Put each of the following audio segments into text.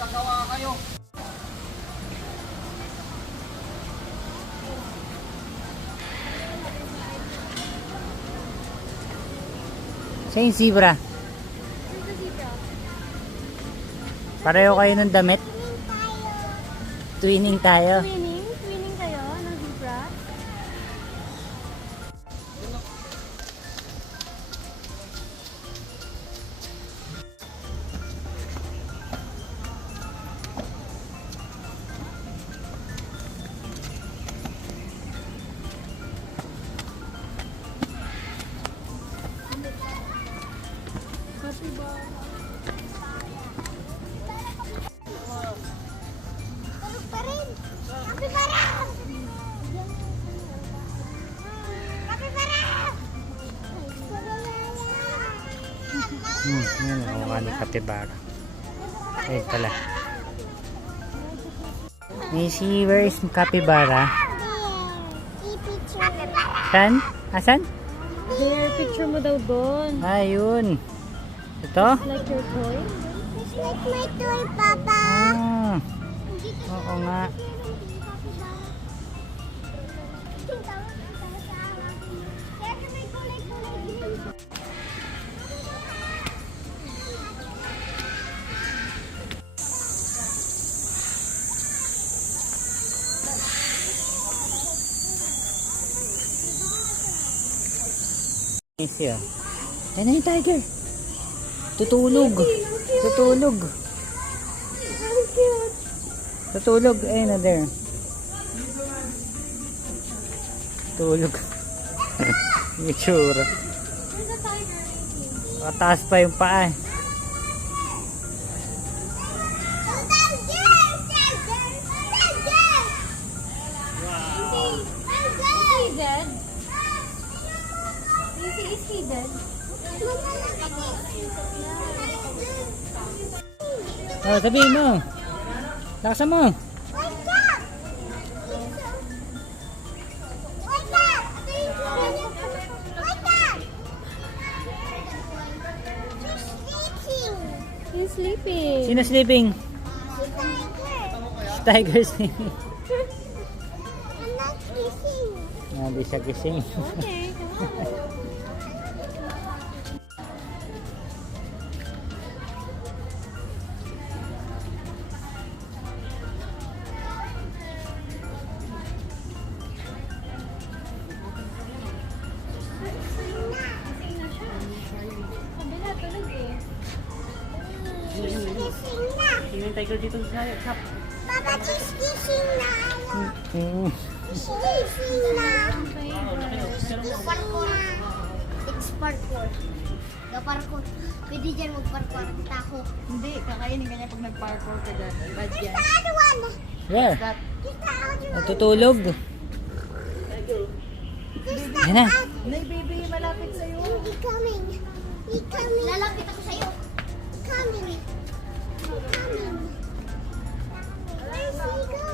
magkagawa kayo. Siya yung zebra. Pareho kayo ng damit? Twinning tayo. Twinning? Twinning kayo ng zebra? Yun ang mukha ni Capybara. Ayun pala. Missy, where is Capybara? Saan? Asan? There, picture mo daw doon. Ayun. Ito? Like your toy? It's like my toy, Papa. Ah, oo nga. Missy, oh. Ayan na yung tiger. Tutulog. Tutulog. Tutulog. Ayun na there. Tutulog. Yung tsura. Mataas pa yung paa. Is he dead? Oh, sabihin mo. Lakasan mo. He's sleeping. Sino sleeping? Tiger sleeping. I'm not kissing. Hindi siya gising. Okay, come on. Kissing na. Sino yung tiger dito sa shop? Papa, she's kissing na. She's kissing na. Parkour. It's parkour. Parkour. Pwede dyan mag-parkour. Tako. Hindi, kakainin ka niya pag nag-parkour ka dyan. Bad There's yan. the other one. Where? That, There's the other one. Natutulog. Yan na. Nay, baby, malapit sa'yo. He coming. He coming. Lalapit ako sa'yo. Coming. He coming. Where's he go?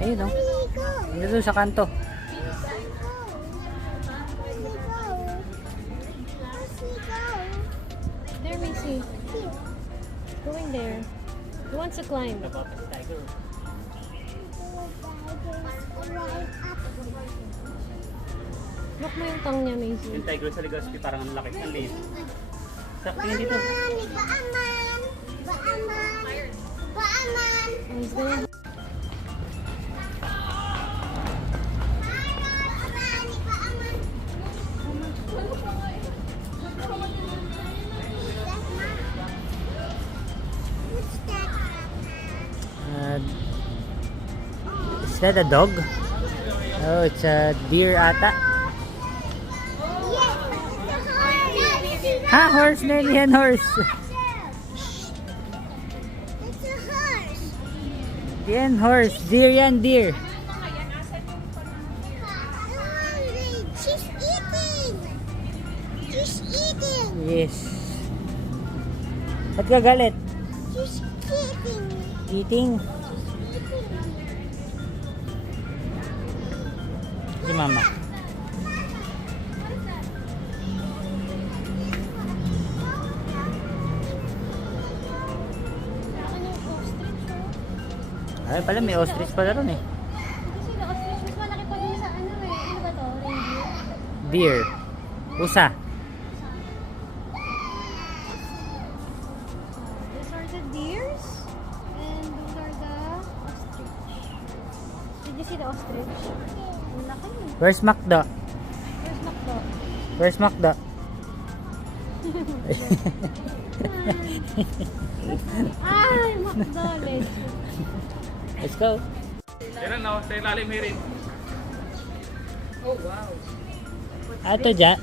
Ayun o. Where he go? Ano doon sa kanto? Where's he go? Where's he go? Where's he go? There, Missy. Here. Going there. He wants to climb. Right up. Look mo yung tongue niya, Missy. Yung tiger sa Legazpi parang ang laki. Ang liit. Sa tingin dito. Baaman! Baaman! Baaman! Oh, he's gonna... What's that? Is that a dog? Oh, it's a deer ata. Yes, it's a horse. Ha? Horse na yan, horse. It's a horse. Yan, horse. Deer yan, deer. She's eating. She's eating. Yes. Ba't ka galit? She's eating. Eating? Si mama. Ano yung ostrich? Ay pala, may ostrich pala ron eh. Kasi the ostrich, mas malaki pa dun sa ano eh. Ano ba to? Reindeer? Deer. Usa. Those are the deers. And those are the ostrich. Did you see the ostrich? Ang laki eh. Where's Macdo? Where's Macdo? Where's Macdo? Ay, Macdo. Let's go. Yan na, sa ilalim hirin. Ato dya.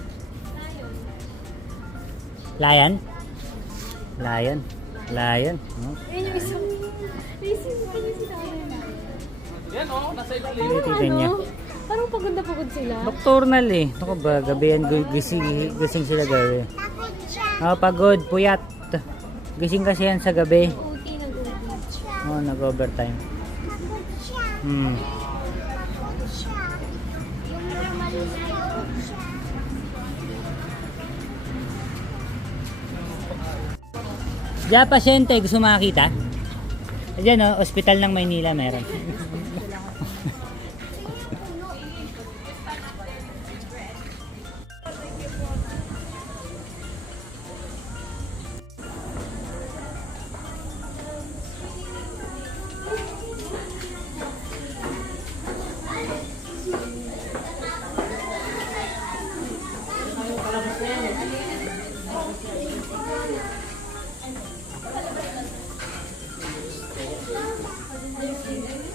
Lion? Lion. Lion. Oh. Ayun yung isang... Racing mo yung sinabi na. Yan o, nasa ilalim. Tingnan niya. Parang pagod na pagod sila. Nocturnal eh. Ako ba, gabi yan, gising sila gabi. Oh, pagod, puyat. Gising kasi yan sa gabi. OT ng OT. Oh, nag-overtime. Yung normal na Diyan, pasyente, gusto makakita? Diyan, oh, ospital ng Maynila meron.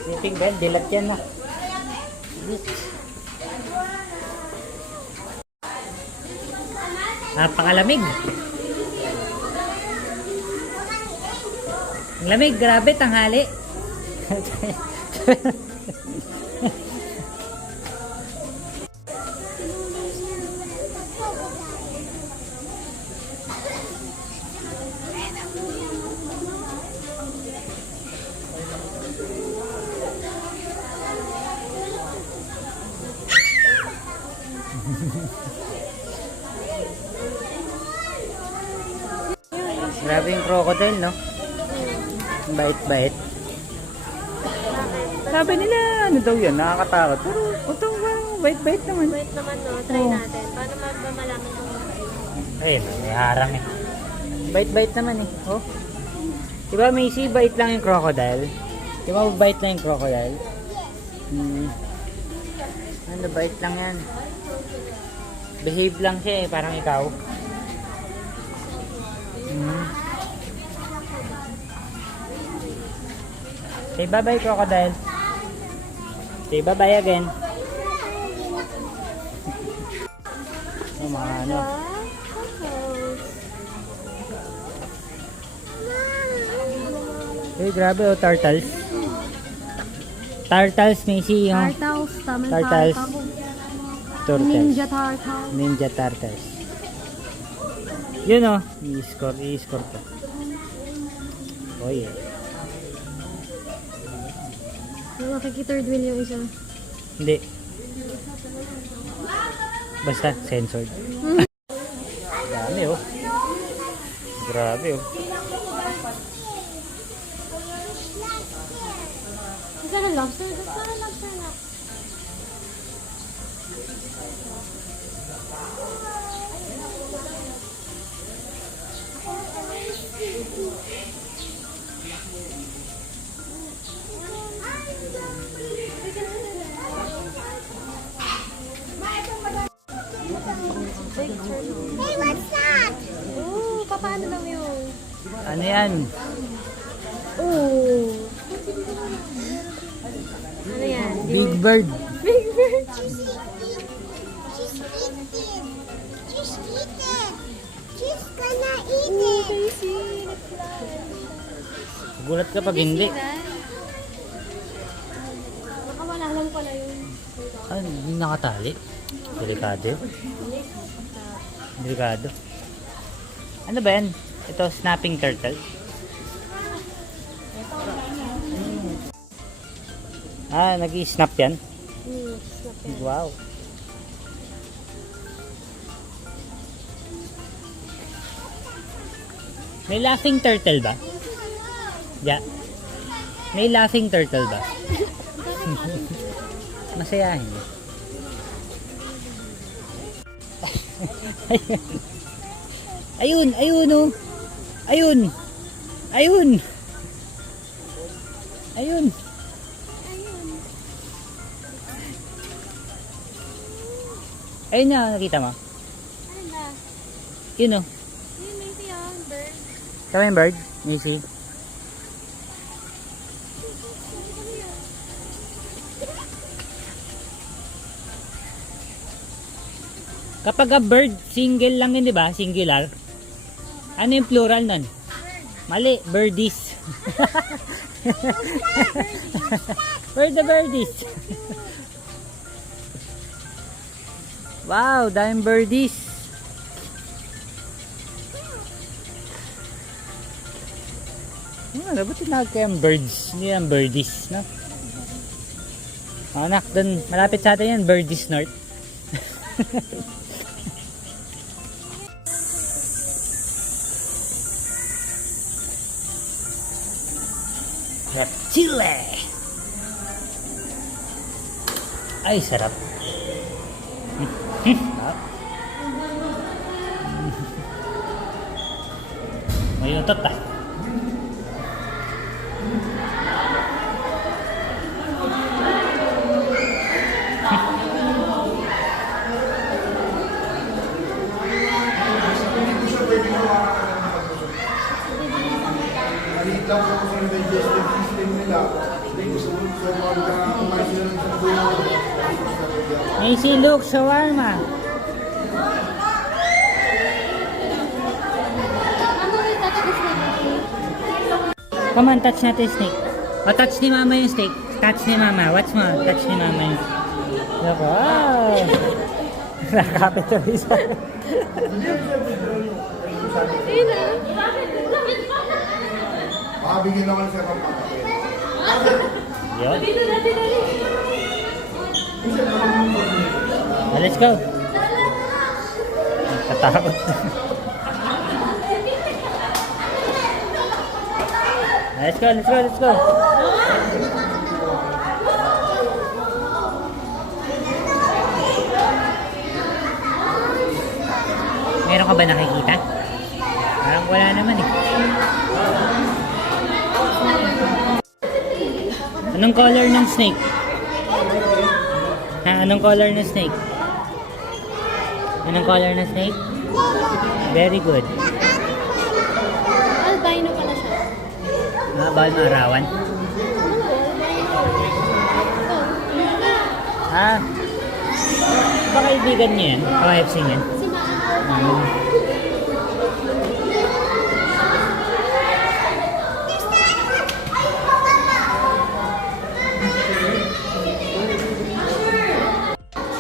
Sleeping bed, dilat yan na. Napakalamig. Ang lamig, grabe, tanghali. Grabe yung crocodile, no? Ang bait-bait. Sabi nila, ano daw yan, nakakatakot. Pero, ito, bait-bait naman. Wait naman no, try natin. Paano malaman kung Ayun, may harang eh. Bait-bait naman eh. Oh. Diba, Macy, bait lang yung crocodile? Diba, bait lang yung crocodile? Ano, bait lang yan. Behave lang siya eh, parang ikaw. Say bye-bye, crocodile. Say bye-bye again. Oh, mga ano. Eh, grabe oh, turtles. Turtles, Macy, yung Turtles, tamang turtles. Turtles. Ninja turtle. Ninja turtles. Yun oh, i-score ko. Oh yeah. Makikithird wheel yung isa. Hindi. Basta, censored. Dami oh. Grabe oh. Is that a lobster? That's not a lobster na. Hey, what's that? Oh, paano lang yun? Ano yan? Oh. Ano yan? Big bird. Big bird. She's eating. She's gonna eat Oh, it. can you see it fly? Gulat ka pag Did you hindi. see that? Baka wala lang pala yun. Ah, hindi nakatali. Delikado yun. Delikado. Ano ba yan? Ito, snapping turtle. Ah, nag-i-snap yan? Snap yan. Wow. May laughing turtle ba? Yeah. May laughing turtle ba? Masayahin. Ayun, ayun oh. Ayun. Ayun. Ayun. Ayun na, nakita mo? Ano na? Yun oh. Yun, maybe yung bird. Tama yung bird, Macy? Kapag a bird, single lang yun, di ba? Singular. Ano yung plural nun? Mali, birdies. Bird the birdies. Wow, daming birdies. Ba't tinawag kayang birds? Hindi yan birdies, no? Oh, anak, dun, malapit sa atin yan, birdies north. Reptile! Ay, sarap. Sarap. May utot ah. Maliit lang po sa digestive system nila. Hindi gusto mo kumain sila ng sabon. Macy, look, shawarma. Mama, we touch the snake. Come on, touch natin yung snake. O, touch ni mama yung snake. Touch ni mama. Watch mo, touch ni mama yung... Look, wow! Nakakapit sa isa. Ayun na. Makabigyan naman sa kapatid. Yun. Oh, let's go. Nakatakot. Let's go, let's go, let's go. Meron ka ba nakikita? Parang wala naman eh. Anong color ng snake? Ha? Anong color ng snake? Anong color ng snake? Very good. Albino pala siya. Bawal maarawan. Ha? Baka kaibigan niyo yan? Ka-FC niyan?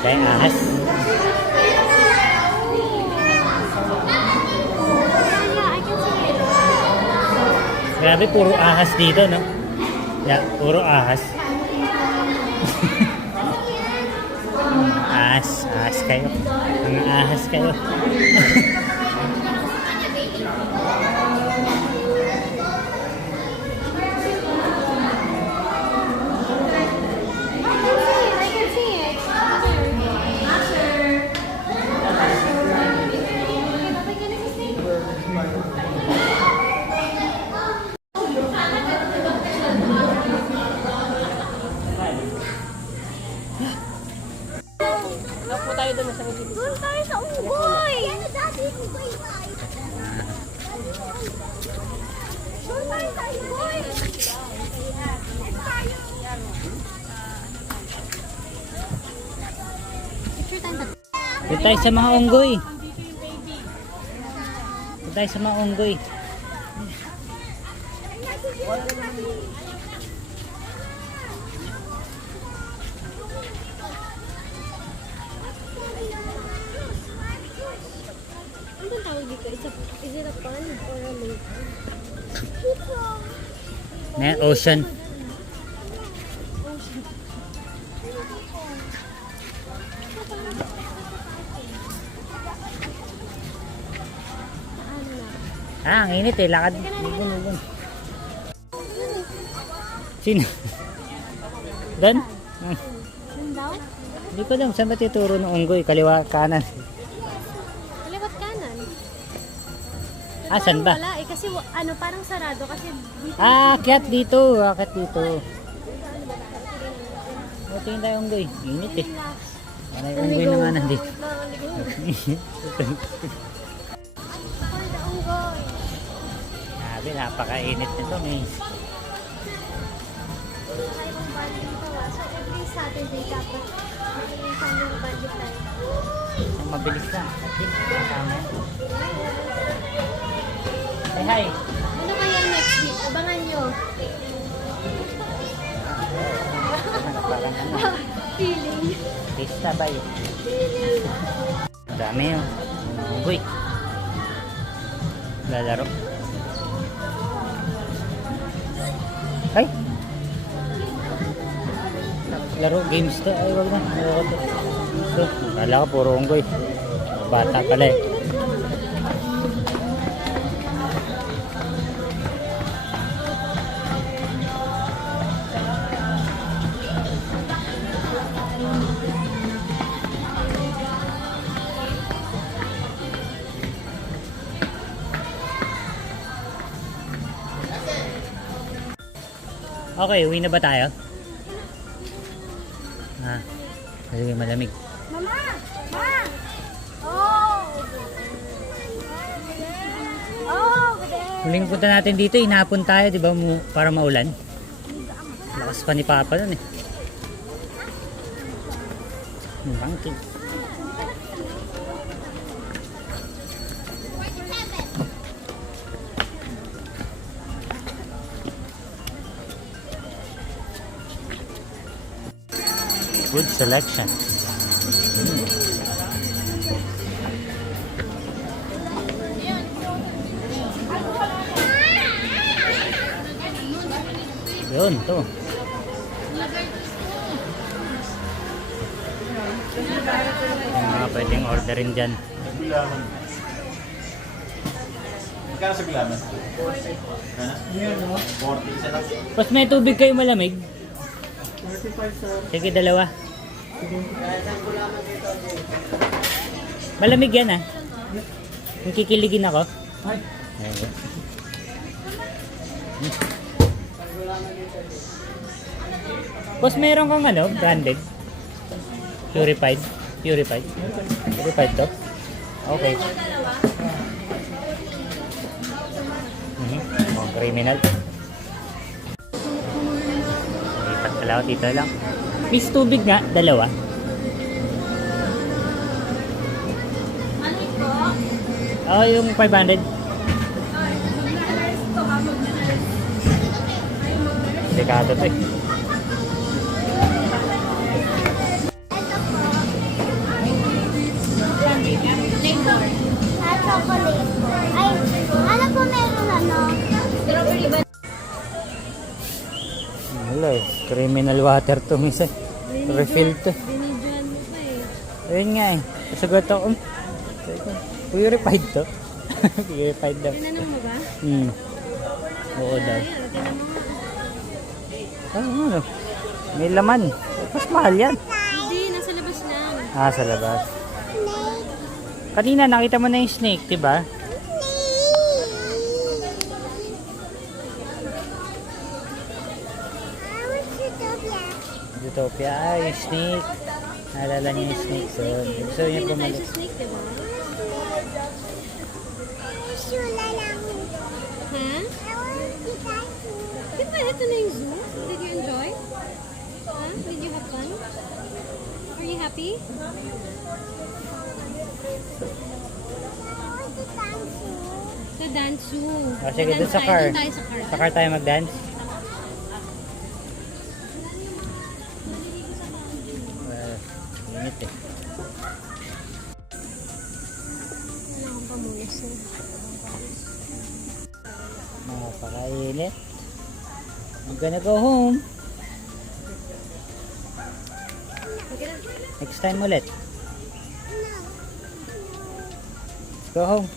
Kaya ahas. Grabe, puro ahas dito, no? Yeah, puro ahas. Ahas kayo. Mga ahas kayo. I can see it. Doon tayo sa unggoy! Yan na dati unggoy tayo. Doon tayo sa unggoy! Doon tayo sa mga unggoy. Doon tayo sa mga unggoy. Anong tawag dito? Is it a pond or a lake? May ocean. Ang init eh. Lakad. Lugon. Sino? Dan? Yun daw? Hindi ko alam. Saan ba tituro ng unggoy? Kaliwa, kanan. Kaliwat kanan. Ah, saan ba? Wala eh, kasi ano, parang sarado kasi dito. Ah, akyat dito. Akyat dito. O, tingin tayo unggoy. Init eh. Ano yung unggoy na nga nandito? Sabi, napakainit nito, May. So every Saturday dapat isang yung budget tayo. Ang mabilis na. Tama. Hey, hi. Ano kaya next week? Abangan nyo. Parang ano. Feeling. Pista ba yun? Ang dami yun. Unggoy. Lalaro. Ay! Laro, games to. Ay, wag na. Ayoko to. Ito, kala ko puro unggoy. Bata pala eh. Okay, uwi na ba tayo? Ah, kasi malamig. Mama! Ma! Oh! Oh, there! Huling punta natin dito, inapon tayo, di ba, para maulan. Lakas pa ni Papa nun eh. Bangking. Good selection. Yun, to. Pwedeng orderin dyan. Magkano sa gulaman? 40. Isa lang. Pas may tubig kayo malamig? Sige, dalawa. Malamig yan ah. Yung kikiligin ako. Ayun. Boss, meron kang ano, branded? Purified? Purified? Purified to? Okay. Oh, criminal. Lipat pala ako dito lang. Miss, tubig nga, dalawa. Oh, yung 500. Delikado to eh. Chocolate. Ay, ano po meron ano? Strawberry ba? Wala eh. Criminal water to minsan. Refill to. Binidyoan mo pa eh. Ayun nga eh. Kasagot ako. Purified to. Purified daw. Tinanong mo ba? Oo daw. Ayun, tinanong mo. Ano? May laman. Mas mahal yan. Hindi, nasa labas lang. Ah, sa labas. Kanina nakita mo na yung snake, diba? Zootopia. Ah, yung snake. Naalala niya yung snake. So, gusto niya Hindi na tayo bumalik. sa snake, diba? Sula lang. Ha? I want to touch you. Di ba ito na yung zoo? Did you enjoy? Huh? Did you have fun? Are you happy? I want to touch you. Sa dance zoo. Ah, sige, Dance doon sa tayo, car. doon tayo sa car. Sa car tayo mag-dance. Well, init eh. Wala akong pamulis eh. Napakainit. I'm gonna go home. Next time ulit. Let's go home.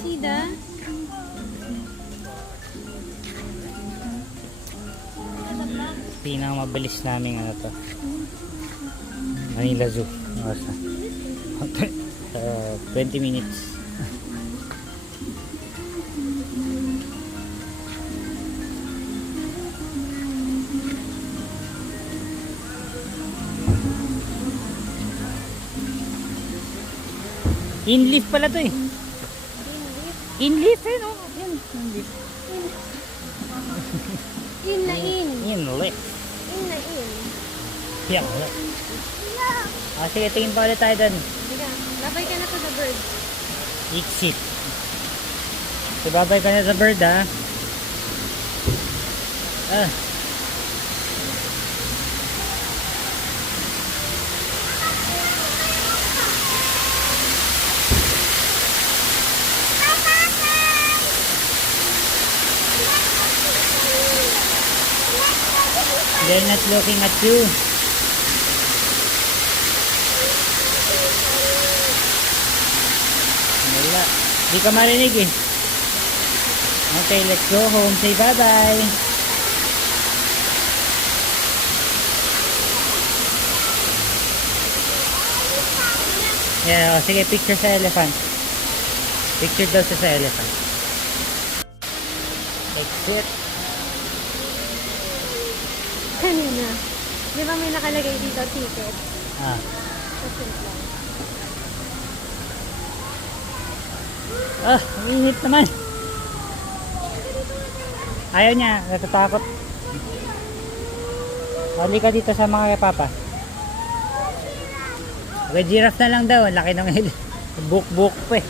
See the? Pinakamabilis naming ano to. Manila Zoo. Oras na. 20 minutes. Inleaf pala to eh. Inleaf eh no? Yan. Inleaf. In na in. Inleaf. In na in. Yan. Ah, sige, tingin pa ulit tayo dun. Diga, labay ka na to the bird. Exit. So, babay ka na sa bird ha. Ah. They're not looking at you. Wala. Di ka marinig eh. Okay, let's go home. Say bye-bye. Yeah, oh, sige, picture sa elephant. Picture daw sa elephant. Exit. Kanina. Di ba may nakalagay dito ticket? Ah. Kasi lang. Ah, ang init naman. Ayaw niya, natatakot. Hali ka dito sa mga kay Papa. Okay, giraffe na lang daw. Laki ng head. Buk-buk pa eh.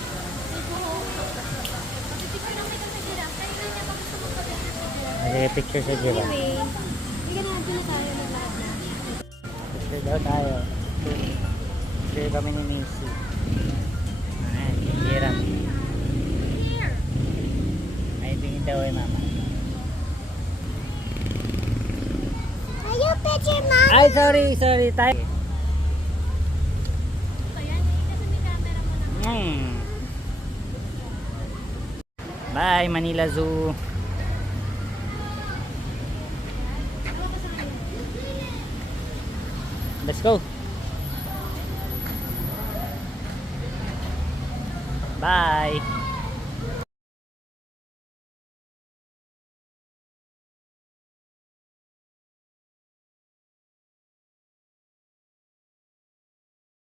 Okay, picture sa giraffe. Anyway, hindi ka na natin tayo naglahat na. Picture daw tayo. Picture kami ni Macy. Ayan, yung giraffe. Ay, tingin daw eh, Mama. Are you picture, Mom? Ay, sorry. Tayo. Bye, Manila Zoo. Let's go. Bye.